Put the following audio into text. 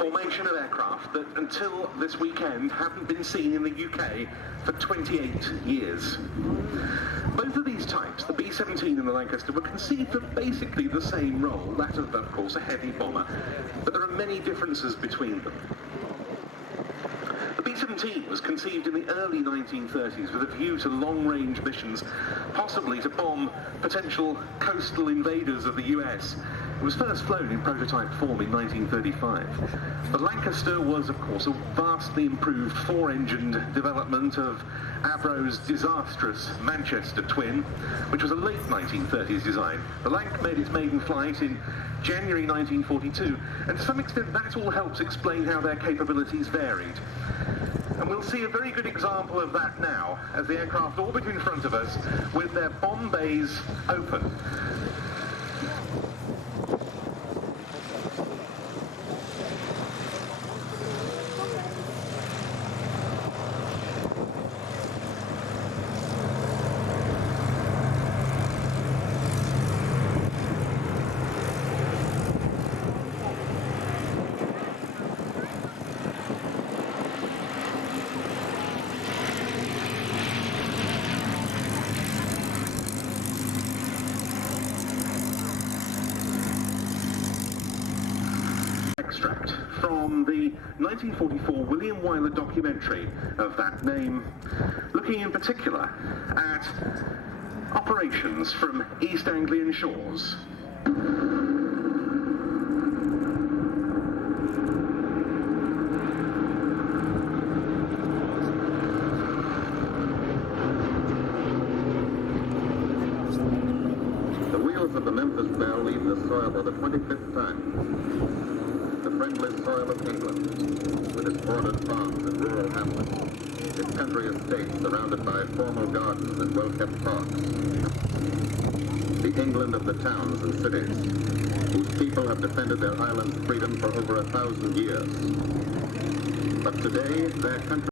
formation of aircraft that until this weekend hadn't been seen in the UK for 28 years. Both of these types, the B-17 and the Lancaster, were conceived for basically the same role, that of course, a heavy bomber, but there are many differences between them. The B-17 was conceived in the early 1930s with a view to long-range missions, possibly to bomb potential coastal invaders of the US. It was first flown in prototype form in 1935. The Lancaster was, of course, a vastly improved four-engined development of Avro's disastrous Manchester twin, which was a late 1930s design. The Lanc made its maiden flight in January 1942, and to some extent that all helps explain how their capabilities varied. And we'll see a very good example of that now as the aircraft orbit in front of us with their bomb bays open. Extract from the 1944 William Wyler documentary of that name, looking in particular at operations from East Anglian shores. The wheels of the Memphis Belle leave the soil for the 25th time. The friendly soil of England, with its bordered farms and rural hamlets, its country estates surrounded by formal gardens and well-kept parks. The England of the towns and cities, whose people have defended their island's freedom for over 1,000 years. But today, their country